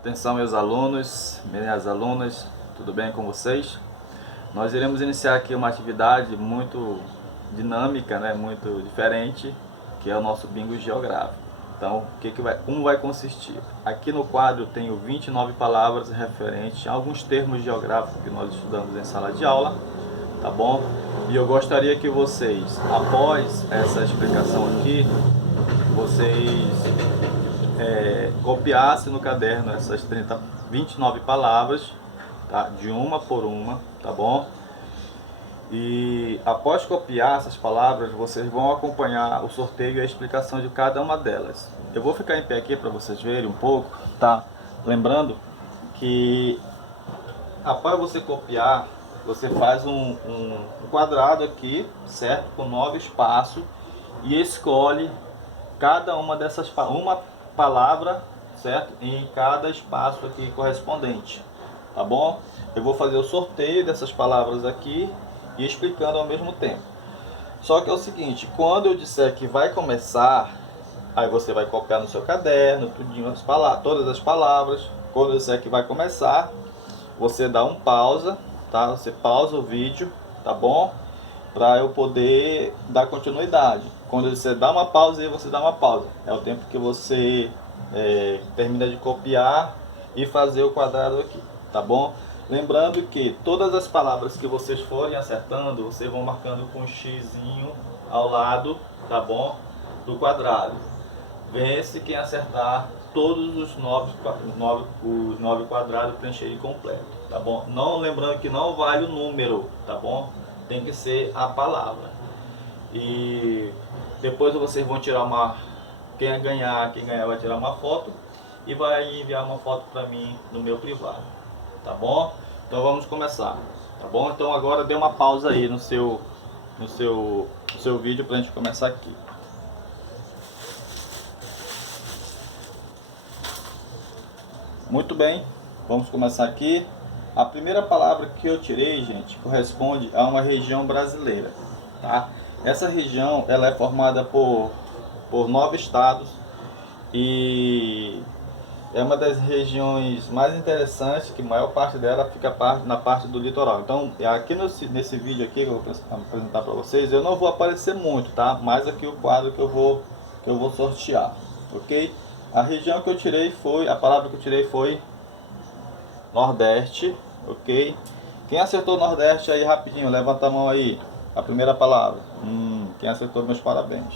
Atenção, meus alunos, minhas alunas, tudo bem com vocês? Nós iremos iniciar aqui uma atividade muito dinâmica, né, muito diferente, que é o nosso bingo geográfico. Então, como vai consistir? Aqui no quadro eu tenho 29 palavras referentes a alguns termos geográficos que nós estudamos em sala de aula, tá bom? E eu gostaria que vocês, após essa explicação aqui, vocês copiasse no caderno essas 29 palavras, tá? De uma por uma, tá bom? E após copiar essas palavras, vocês vão acompanhar o sorteio e a explicação de cada uma delas. Eu vou ficar em pé aqui para vocês verem um pouco, tá? Lembrando que após você copiar, você faz um quadrado aqui, certo? Com 9 espaços e escolhe cada uma dessas uma palavra, certo? Em cada espaço aqui correspondente, tá bom? Eu vou fazer o sorteio dessas palavras aqui e explicando ao mesmo tempo. Só que é o seguinte, quando eu disser que vai começar, aí você vai copiar no seu caderno, tudinho, todas as palavras. Quando eu disser que vai começar, você dá um pausa, tá? Você pausa o vídeo, tá bom? Para eu poder dar continuidade. Quando você dá uma pausa, aí você dá uma pausa. É o tempo que você termina de copiar e fazer o quadrado aqui, tá bom? Lembrando que todas as palavras que vocês forem acertando, vocês vão marcando com um xizinho ao lado, tá bom? Do quadrado. Vence quem acertar todos os 9 quadrados preencherem completo, tá bom? Não, lembrando que não vale o número, tá bom? Tem que ser a palavra. E depois vocês vão tirar quem ganhar vai tirar uma foto e vai enviar uma foto para mim no meu privado, tá bom? Então vamos começar, tá bom? Então agora dê uma pausa aí no seu vídeo para a gente começar aqui. Muito bem, vamos começar aqui. A primeira palavra que eu tirei, gente, corresponde a uma região brasileira, tá? Essa região, ela é formada por 9 estados e é uma das regiões mais interessantes, que a maior parte dela fica na parte do litoral. Então, aqui nesse vídeo aqui que eu vou apresentar para vocês, eu não vou aparecer muito, tá? Mais aqui o quadro que eu vou sortear, ok? A região que eu tirei a palavra que eu tirei foi Nordeste, ok? Quem acertou Nordeste aí rapidinho, levanta a mão aí. A primeira palavra. Quem acertou, meus parabéns,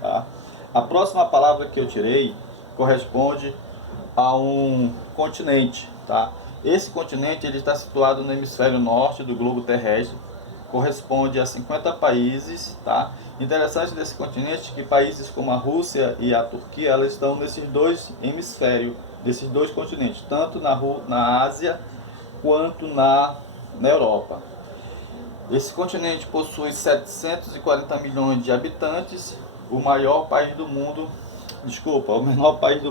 tá? A próxima palavra que eu tirei corresponde a um continente, tá? Esse continente ele está situado no hemisfério norte do globo terrestre, corresponde a 50 países, tá? Interessante desse continente que países como a Rússia e a Turquia, elas estão nesses dois hemisférios, desses dois continentes, tanto na Ásia quanto na Europa. Esse continente possui 740 milhões de habitantes. O menor país do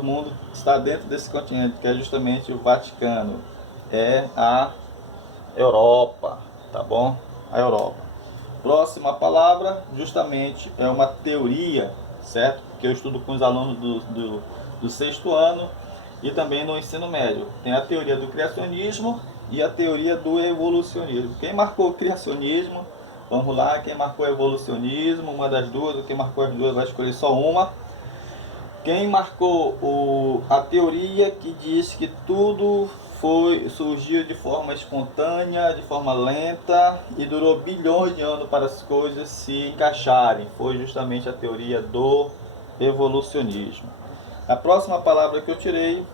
mundo está dentro desse continente, que é justamente o Vaticano. É a Europa, tá bom? A Europa. Próxima palavra, justamente, é uma teoria, certo? Que eu estudo com os alunos do sexto ano e também no ensino médio. Tem a teoria do criacionismo e a teoria do evolucionismo. Quem marcou o criacionismo, vamos lá. Quem marcou o evolucionismo, uma das duas. Quem marcou as duas vai escolher só uma. Quem marcou a teoria que diz que tudo surgiu de forma espontânea, de forma lenta e durou bilhões de anos para as coisas se encaixarem, foi justamente a teoria do evolucionismo. A próxima palavra que eu tirei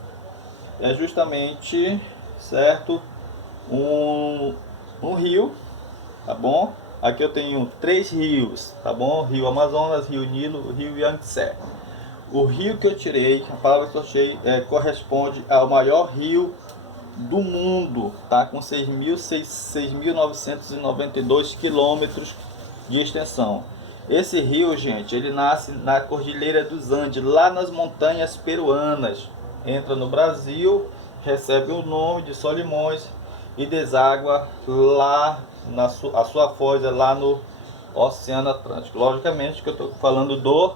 é justamente, certo, um rio, tá bom? Aqui eu tenho 3 rios, tá bom? Rio Amazonas, Rio Nilo, Rio Yangtze. O rio que eu tirei, a palavra que eu tirei, corresponde ao maior rio do mundo, tá? Com 6.992 quilômetros de extensão. Esse rio, gente, ele nasce na Cordilheira dos Andes, lá nas montanhas peruanas. Entra no Brasil, recebe o nome de Solimões e deságua lá a sua foz é lá no Oceano Atlântico. Logicamente que eu estou falando do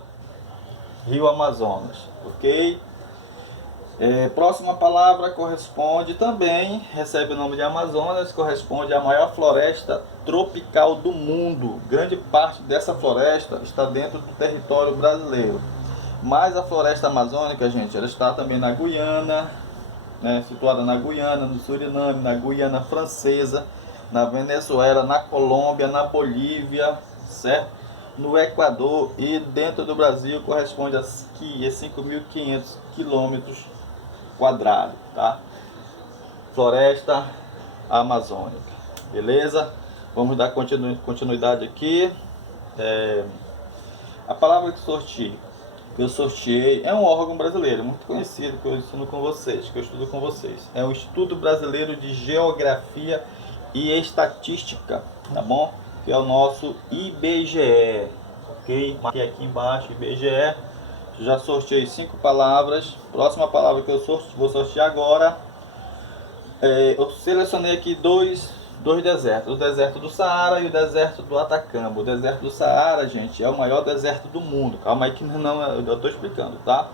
Rio Amazonas, ok? Próxima palavra corresponde também, recebe o nome de Amazonas, corresponde à maior floresta tropical do mundo. Grande parte dessa floresta está dentro do território brasileiro. Mas a floresta amazônica, gente, ela está também na Guiana, né, situada na Guiana, no Suriname, na Guiana Francesa, na Venezuela, na Colômbia, na Bolívia, certo? No Equador, e dentro do Brasil corresponde a 5.500 quilômetros quadrados, tá? Floresta amazônica, beleza? Vamos dar continuidade aqui. A palavra que eu sorteei é um órgão brasileiro muito conhecido, que eu ensino com vocês, que eu estudo com vocês. É o Instituto Brasileiro de Geografia e Estatística, tá bom? Que é o nosso IBGE, ok? Marquei aqui embaixo, IBGE. Já sorteei 5 palavras. Próxima palavra que eu vou sortear agora, eu selecionei aqui dois desertos, o deserto do Saara e o deserto do Atacama. O deserto do Saara, gente, é o maior deserto do mundo. Calma aí que não, eu estou explicando, tá?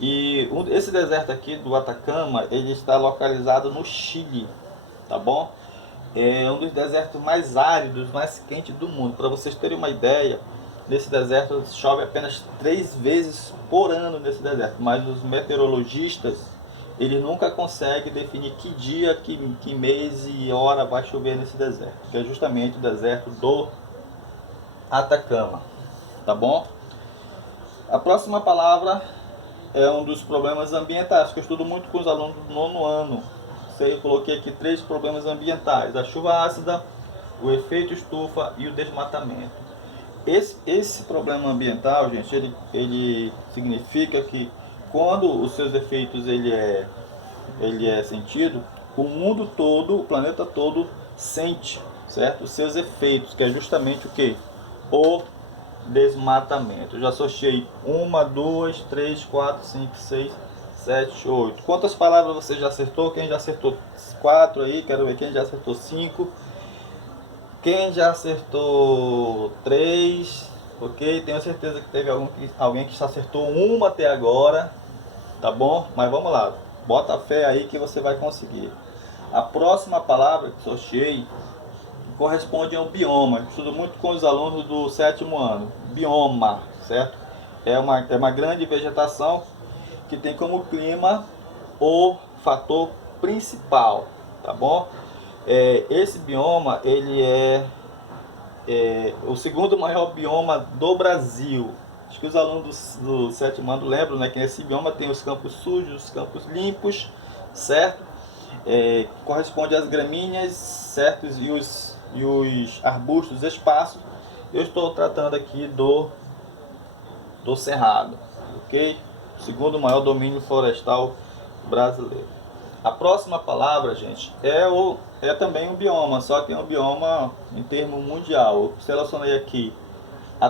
E esse deserto aqui do Atacama, ele está localizado no Chile, tá bom? É um dos desertos mais áridos, mais quentes do mundo. Para vocês terem uma ideia, nesse deserto chove apenas 3 vezes por ano nesse deserto, mas os meteorologistas, eles nunca conseguem definir que dia, que mês e hora vai chover nesse deserto, que é justamente o deserto do Atacama, tá bom? A próxima palavra é um dos problemas ambientais, que eu estudo muito com os alunos do 9º ano. Eu coloquei aqui 3 problemas ambientais: a chuva ácida, o efeito estufa e o desmatamento. Esse problema ambiental, gente, ele significa que quando os seus efeitos ele é sentido, o mundo todo, o planeta todo sente, certo? Os seus efeitos, que é justamente o que? O desmatamento. Eu já associei 1, 2, 3, 4, 5, 6, 7, 8. Quantas palavras você já acertou? Quem já acertou 4 aí? Quero ver quem já acertou 5. Quem já acertou 3, ok? Tenho certeza que teve alguém que acertou 1 até agora, tá bom? Mas vamos lá, bota a fé aí que você vai conseguir. A próxima palavra que sorteei corresponde ao bioma. Eu estudo muito com os alunos do 7º ano. Bioma, certo? É uma grande vegetação que tem como clima o fator principal, tá bom? Esse bioma, ele é o segundo maior bioma do Brasil. Acho que os alunos do 7º ano lembram, né, que esse bioma tem os campos sujos, os campos limpos, certo? Corresponde às gramíneas, certo? E os arbustos esparsos. Eu estou tratando aqui do cerrado, ok? O segundo maior domínio florestal brasileiro. A próxima palavra, gente, é também um bioma, só que é um bioma em termo mundial. Eu selecionei aqui a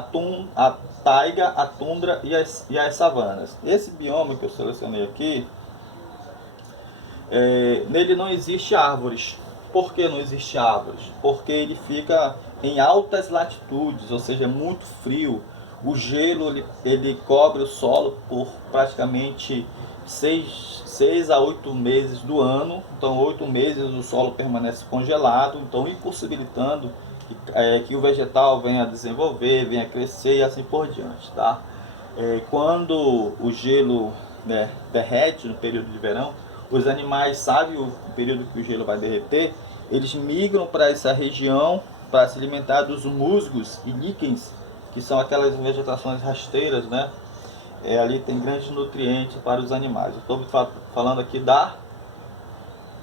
taiga, a tundra e as savanas. Esse bioma que eu selecionei aqui, nele não existe árvores. Por que não existe árvores? Porque ele fica em altas latitudes, ou seja, é muito frio. O gelo ele cobre o solo por praticamente 6 a 8 meses do ano. Então 8 meses o solo permanece congelado, então impossibilitando que o vegetal venha a desenvolver, venha a crescer e assim por diante, tá? Quando o gelo, né, derrete no período de verão, os animais sabem o período que o gelo vai derreter, eles migram para essa região para se alimentar dos musgos e líquens, que são aquelas vegetações rasteiras, né? Ali tem grandes nutrientes para os animais. Eu estou falando aqui da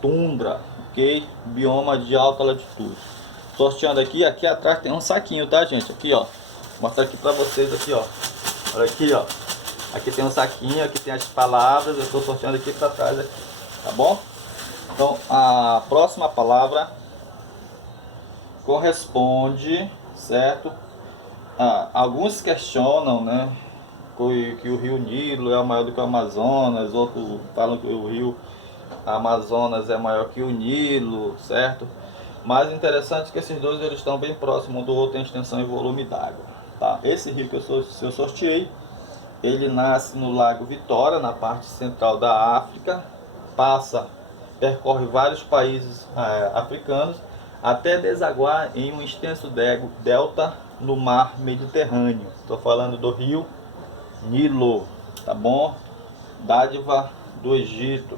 tundra, ok? Bioma de alta latitude. Sorteando aqui atrás tem um saquinho, tá, gente? Aqui, ó. Vou mostrar aqui para vocês aqui, ó. Olha aqui, ó. Aqui tem um saquinho, aqui tem as palavras. Eu estou sorteando aqui para trás, aqui, tá bom? Então, a próxima palavra corresponde, certo? Alguns questionam, né, que o rio Nilo é maior do que o Amazonas, outros falam que o rio Amazonas é maior que o Nilo, certo? Mas interessante é que esses dois eles estão bem próximos do outro em extensão e volume d'água, tá? Esse rio que eu sorteei, Ele nasce no Lago Vitória, na parte central da África, percorre vários países africanos, até desaguar em um extenso delta no mar Mediterrâneo. Estou falando do rio Nilo, tá bom? Dádiva do Egito.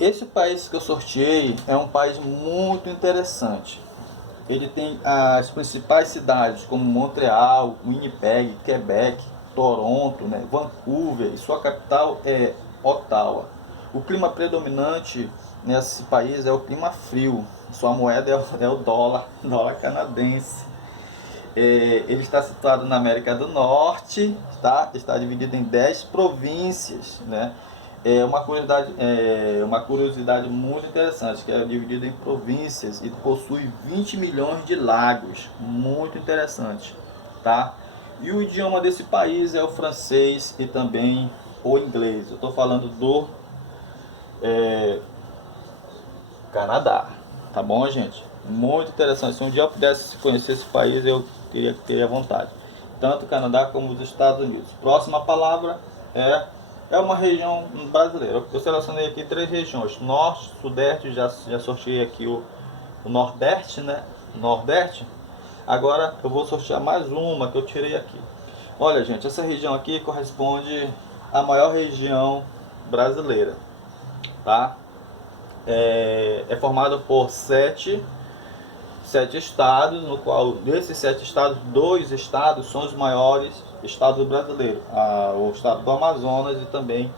Esse país que eu sorteei é um país muito interessante. Ele tem as principais cidades como Montreal, Winnipeg, Quebec, Toronto, né, Vancouver, e sua capital é Ottawa. O clima predominante nesse país é o clima frio. Sua moeda é o dólar canadense. Ele está situado na América do Norte, tá? Está dividido em 10 províncias, né? Uma curiosidade muito interessante, que é dividido em províncias e possui 20 milhões de lagos, muito interessante, tá? E o idioma desse país é o francês e também o inglês. Eu estou falando do Canadá, tá bom, gente? Muito interessante. Se um dia eu pudesse conhecer esse país, eu teria vontade. Tanto o Canadá como os Estados Unidos. Próxima palavra é uma região brasileira. Eu selecionei aqui 3 regiões: Norte, Sudeste, já sorteei aqui o Nordeste, né? Nordeste. Agora eu vou sortear mais uma que eu tirei aqui. Olha, gente, essa região aqui corresponde à maior região brasileira, tá? É formado por 7 estados, no qual desses 7 estados, 2 estados são os maiores estados brasileiros, o estado do Amazonas e também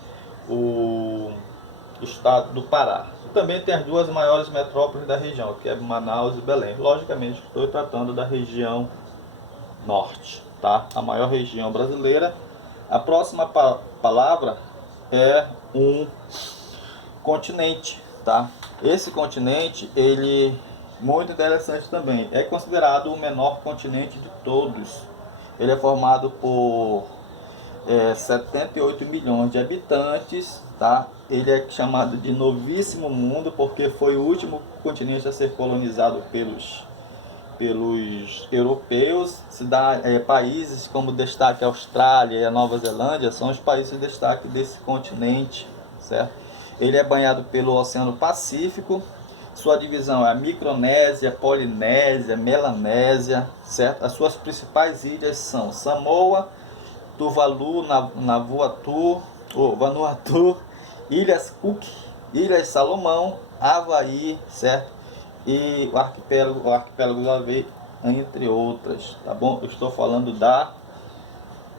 o estado do Pará. E também tem as 2 maiores metrópoles da região, que é Manaus e Belém. Logicamente estou tratando da região norte, tá? A maior região brasileira. A próxima palavra é um continente, tá? Esse continente, ele muito interessante também, é considerado o menor continente de todos. Ele é formado por 78 milhões de habitantes, tá? Ele é chamado de Novíssimo Mundo porque foi o último continente a ser colonizado pelos europeus. Países como destaque a Austrália e a Nova Zelândia são os países de destaque desse continente, certo? Ele é banhado pelo Oceano Pacífico. Sua divisão é a Micronésia, Polinésia, Melanésia, certo? As suas principais ilhas são Samoa, Tuvalu, Vanuatu, Ilhas Cook, Ilhas Salomão, Havaí, certo? E o arquipélago do Havaí, entre outras, tá bom? Eu estou falando da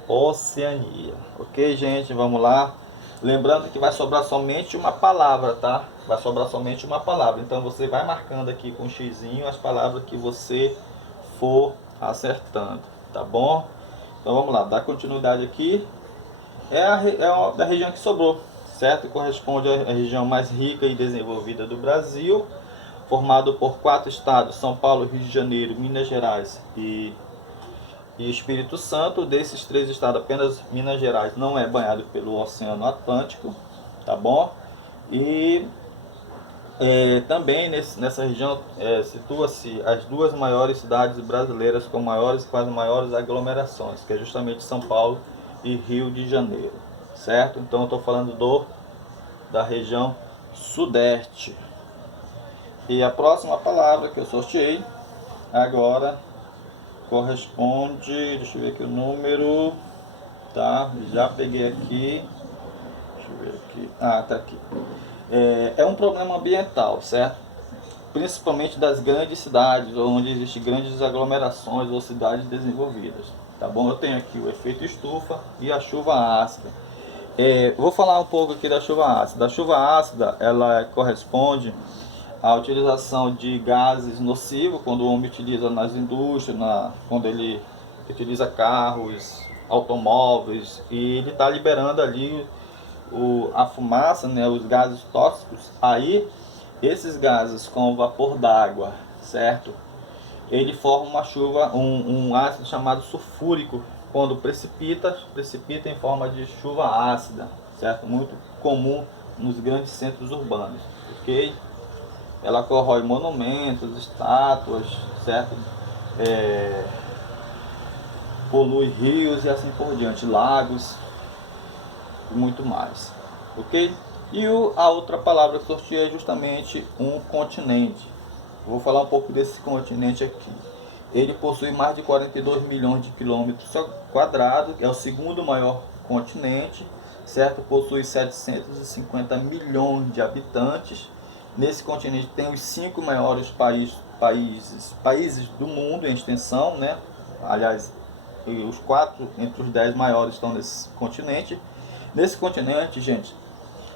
Oceania, ok, gente? Vamos lá. Lembrando que vai sobrar somente uma palavra, tá? Vai sobrar somente uma palavra. Então você vai marcando aqui com um xizinho as palavras que você for acertando, tá bom? Então vamos lá, dar continuidade aqui. Da região que sobrou, certo? Corresponde à região mais rica e desenvolvida do Brasil, formado por 4 estados: São Paulo, Rio de Janeiro, Minas Gerais e Espírito Santo. Desses 3 estados, apenas Minas Gerais não é banhado pelo Oceano Atlântico, tá bom? E também nessa região situa-se as 2 maiores cidades brasileiras com as maiores aglomerações, que é justamente São Paulo e Rio de Janeiro, certo? Então eu estou falando da região Sudeste. E a próxima palavra que eu sorteei agora corresponde, deixa eu ver aqui o número, tá? Já peguei aqui, deixa eu ver aqui, tá aqui. É um problema ambiental, certo? Principalmente das grandes cidades, onde existem grandes aglomerações ou cidades desenvolvidas, tá bom? Eu tenho aqui o efeito estufa e a chuva ácida. Vou falar um pouco aqui da chuva ácida. A chuva ácida, ela corresponde à utilização de gases nocivos quando o homem utiliza nas indústrias, quando ele utiliza carros, automóveis, e ele está liberando ali a fumaça, né, os gases tóxicos. Aí esses gases com o vapor d'água, certo? Ele forma uma chuva, um ácido chamado sulfúrico. Quando precipita em forma de chuva ácida, certo? Muito comum nos grandes centros urbanos, ok? Ela corrói monumentos, estátuas, certo? polui rios e assim por diante, lagos e muito mais, ok? E a outra palavra que sorteei é justamente um continente. Vou falar um pouco desse continente aqui. Ele possui mais de 42 milhões de quilômetros quadrados, é o segundo maior continente, certo? Possui 750 milhões de habitantes. Nesse continente tem os 5 maiores países do mundo em extensão, né? Aliás, os 4 entre os 10 maiores estão nesse continente. Nesse continente, gente,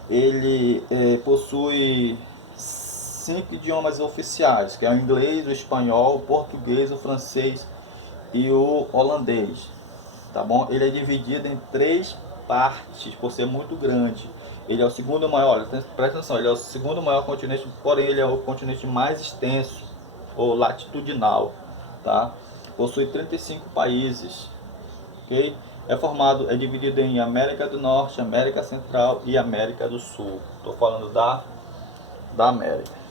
ele possui 5 idiomas oficiais, que é o inglês, o espanhol, o português, o francês e o holandês, tá bom? Ele é dividido em 3 partes, por ser muito grande. Ele é o segundo maior, olha, presta atenção, ele é o segundo maior continente, porém ele é o continente mais extenso, ou latitudinal, tá? Possui 35 países, ok? É dividido em América do Norte, América Central e América do Sul. Estou falando da América.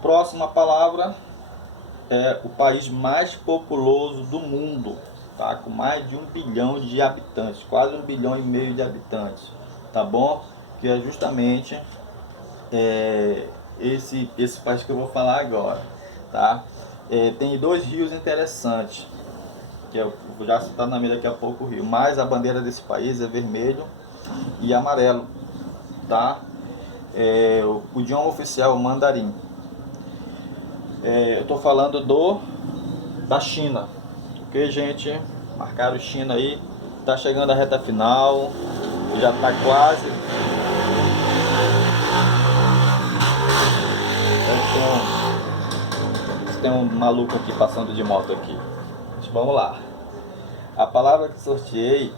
Próxima palavra é o país mais populoso do mundo, tá? Com mais de 1 bilhão de habitantes, quase 1,5 bilhão de habitantes, tá bom? Que é justamente esse país que eu vou falar agora, tá? Tem 2 rios interessantes, que eu vou já citar na minha daqui a pouco o rio, mas a bandeira desse país é vermelho e amarelo, tá? O idioma oficial é o mandarim. Eu estou falando da China, ok, gente? Marcaram China aí, tá chegando a reta final, já tá quase. Tem um maluco aqui passando de moto aqui. Mas vamos lá. A palavra que sorteei,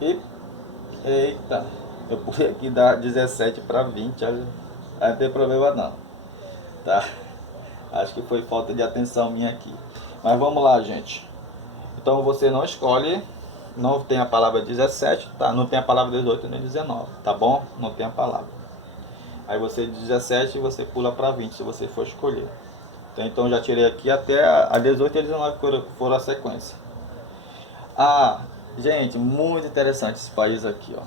eita, eu pulei aqui da 17 para 20, aí não tem problema não, tá? Acho que foi falta de atenção minha aqui. Mas vamos lá, gente. Então você não escolhe, não tem a palavra 17, tá? Não tem a palavra 18 nem 19, tá bom? Não tem a palavra. Aí você 17 e você pula para 20 se você for escolher. Então já tirei aqui até a 18 e a 19 foram a sequência. Gente, muito interessante esse país aqui, ó.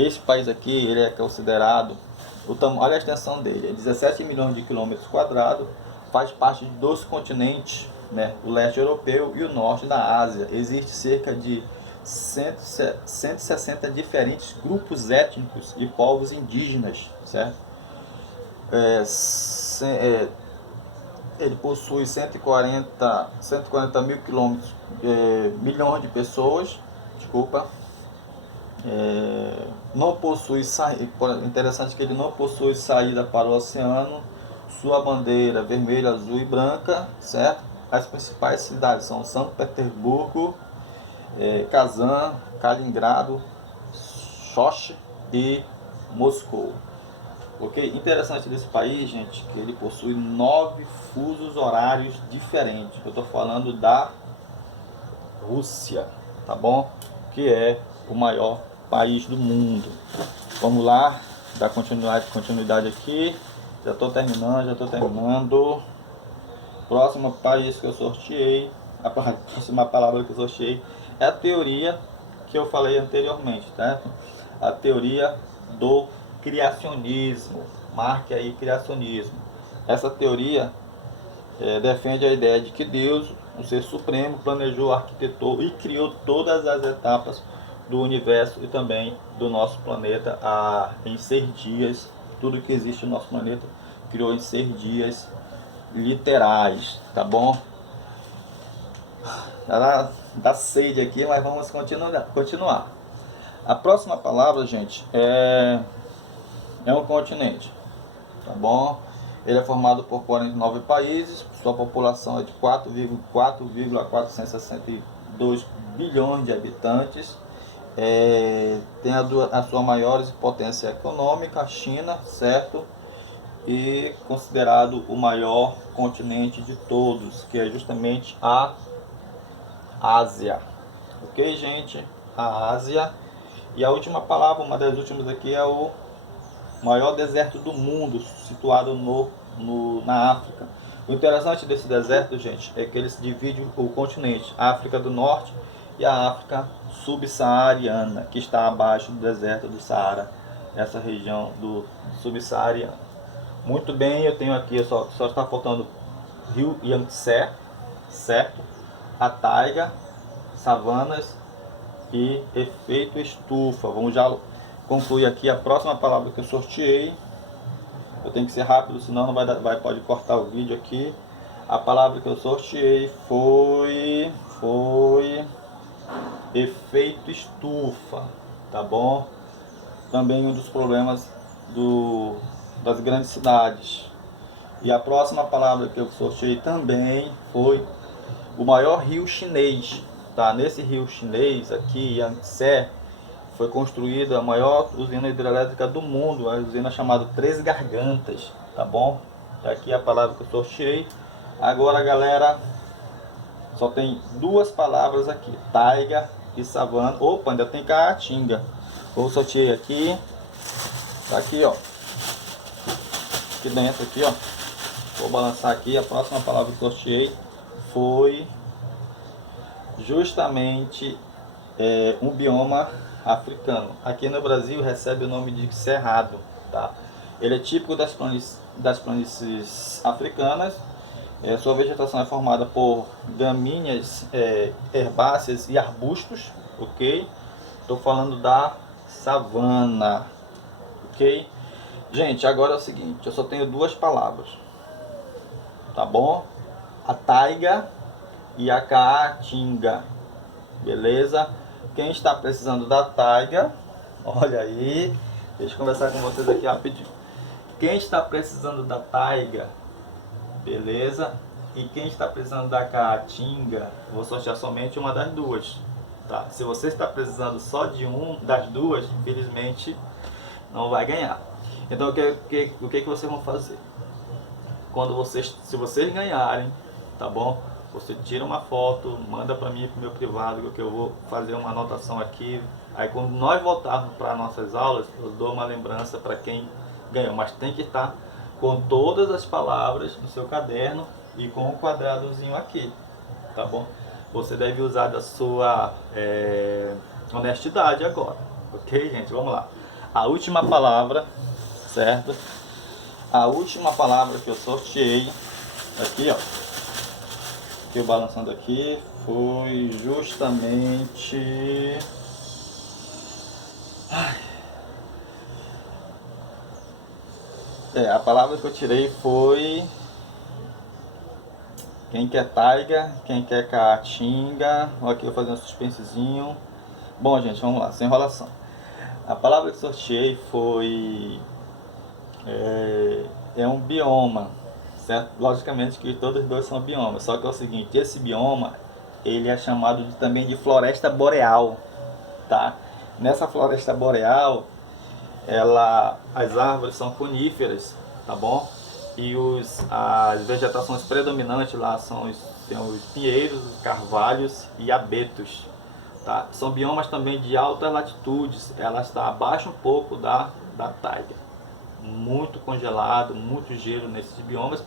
Esse país aqui, ele é considerado, olha a extensão dele, é 17 milhões de quilômetros quadrados, faz parte de 2 continentes, né? O leste europeu e o norte da Ásia. Existe cerca de 160 diferentes grupos étnicos e povos indígenas, certo? Ele possui 140 mil quilômetros, milhões de pessoas, desculpa. Não possui interessante que ele não possui saída para o oceano. Sua bandeira vermelha, azul e branca, certo? As principais cidades são São Petersburgo, Kazan, Kaliningrado, Sochi e Moscou. Ok? Interessante desse país, gente, que ele possui 9 fusos horários diferentes. Eu estou falando da Rússia, tá bom? Que é o maior país do mundo. Vamos lá, dar continuidade aqui. Já estou terminando. Próximo país que eu sorteei, a próxima palavra que eu sorteei é a teoria que eu falei anteriormente, tá? A teoria do criacionismo. Marque aí criacionismo. Essa teoria defende a ideia de que Deus, o ser supremo, planejou, arquitetou e criou todas as etapas do universo e também do nosso planeta em 6 dias. Tudo que existe no nosso planeta criou em 6 dias literais, tá bom? Dá sede aqui, mas vamos continuar. A próxima palavra, gente, é um continente, tá bom? Ele é formado por 49 países, sua população é de 4,462 bilhões de habitantes. Tem a sua maior potência econômica, a China, certo? E considerado o maior continente de todos, que é justamente a Ásia. Ok, gente? A Ásia. E a última palavra, uma das últimas aqui, é o maior deserto do mundo, situado na África. O interessante desse deserto, gente, é que ele se divide o continente, a África do Norte e a África subsaariana, que está abaixo do deserto do Saara, essa região do subsaariano. Muito bem, eu tenho aqui, só está faltando Rio Yangtze, certo? A taiga, savanas e efeito estufa. Vamos já concluir aqui a próxima palavra que eu sorteei. Eu tenho que ser rápido, senão não pode cortar o vídeo aqui. A palavra que eu sorteei foi efeito estufa, tá bom? Também um dos problemas das grandes cidades. E a próxima palavra que eu sorteei também foi o maior rio chinês, tá? Nesse rio chinês aqui, Yangtze, foi construída a maior usina hidrelétrica do mundo, a usina chamada Três Gargantas, tá bom? Tá aqui a palavra que eu sorteei. Agora, galera, só tem duas palavras aqui, taiga e savana. Opa, ainda tem caatinga. Eu sorteei aqui, tá aqui, ó, aqui dentro, aqui, ó. Vou balançar aqui. A próxima palavra que eu sorteei foi justamente um bioma africano. Aqui no Brasil recebe o nome de cerrado, tá? Ele é típico das planícies africanas. Sua vegetação é formada por gramíneas, herbáceas e arbustos, ok? Estou falando da savana, ok? Gente, agora é o seguinte, eu só tenho duas palavras, tá bom? A taiga e a caatinga, beleza? Quem está precisando da taiga, olha aí, deixa eu conversar com vocês aqui rapidinho. Quem está precisando da taiga, beleza? E quem está precisando da caatinga, vou sortear somente uma das duas, tá? Se você está precisando só de das duas, infelizmente não vai ganhar. Então o que vocês vão fazer? Se vocês ganharem, tá bom? Você tira uma foto, manda para mim, para o meu privado, que eu vou fazer uma anotação aqui. Aí quando nós voltarmos para nossas aulas, eu dou uma lembrança para quem ganhou. Mas tem que estar com todas as palavras no seu caderno e com o quadradozinho aqui, tá bom? Você deve usar da sua honestidade agora, ok, gente? Vamos lá. A última palavra, certo? A última palavra que eu sorteei, aqui, ó, que eu balançando aqui, foi justamente... a palavra que eu tirei foi... Quem quer taiga, quem quer caatinga. Aqui eu vou fazer um suspensezinho. Bom, gente, vamos lá, sem enrolação. A palavra que eu sorteei foi... um bioma, certo? Logicamente que todos os dois são biomas, só que é o seguinte, esse bioma, ele é chamado também de floresta boreal, tá? Nessa floresta boreal, as árvores são coníferas, tá bom? E as vegetações predominantes lá tem os pinheiros, os carvalhos e abetos, tá? São biomas também de altas latitudes, ela está abaixo um pouco da taiga. Muito congelado, muito gelo nesses biomas.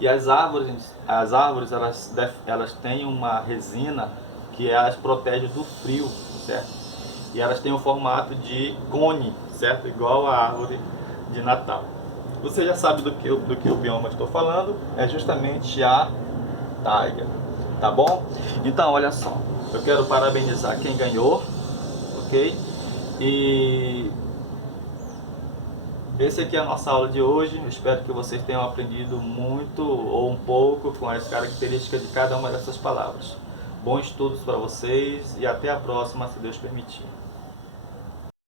E as árvores elas têm uma resina que as protege do frio, certo? E elas têm um formato de cone, certo? Igual a árvore de Natal. Você já sabe do que o bioma estou falando, é justamente a taiga, tá bom? Então, olha só, eu quero parabenizar quem ganhou, ok? E esse aqui é a nossa aula de hoje. Eu espero que vocês tenham aprendido muito ou um pouco com as características de cada uma dessas palavras. Bons estudos para vocês e até a próxima, se Deus permitir.